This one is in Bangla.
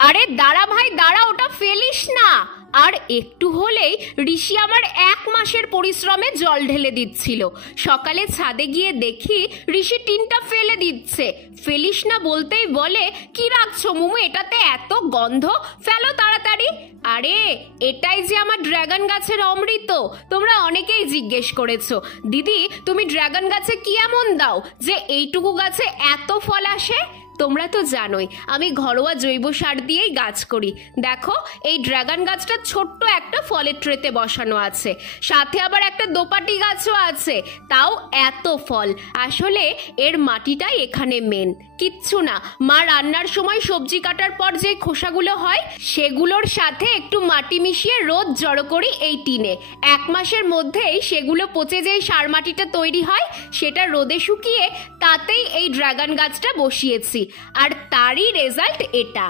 আরে দাঁড়া ভাই দাঁড়া, ওটা ফেলিস না। আর একটু হলেই ঋষি আমার 1 মাসের পরিশ্রমে জল ঢেলে দিচ্ছিল। সকালে ছাদে গিয়ে দেখি ঋষি টিনটা ফেলে দিচ্ছে। ফেলিস না বলতেই বলে, কি রাখছো মুমু, এটাতে এত গন্ধ, ফেলো তাড়াতাড়ি। আরে এটাই যে আমার ড্রাগন গাছের অমৃত। তোমরা অনেকেই জিজ্ঞেস করেছো, দিদি তুমি ড্রাগন গাছে কি এমন দাও যে এইটুকু গাছে এত ফল আসে? তোমরা তো জানোই আমি ঘরোয়া জৈব সার দিয়েই গাছ করি। দেখো এই ড্রাগন গাছটা ছোট্ট একটা ফলের ট্রেতে বসানো আছে, সাথে আবার একটা দোপাটি গাছও আছে, তাও এত ফল। আসলে এর মাটিটাই এখানে মেন, কিচ্ছু না। মা রান্নার সময় সবজি কাটার পর যে খোসাগুলো হয় সেগুলোর সাথে একটু মাটি মিশিয়ে রোদ জড়ো করি এই টিনে। 1 মাসের মধ্যেই সেগুলো পচে যেই সার মাটিটা তৈরি হয় সেটা রোদে শুকিয়ে তাতেই এই ড্রাগন গাছটা বসিয়েছি, আর তারই রেজাল্ট এটা।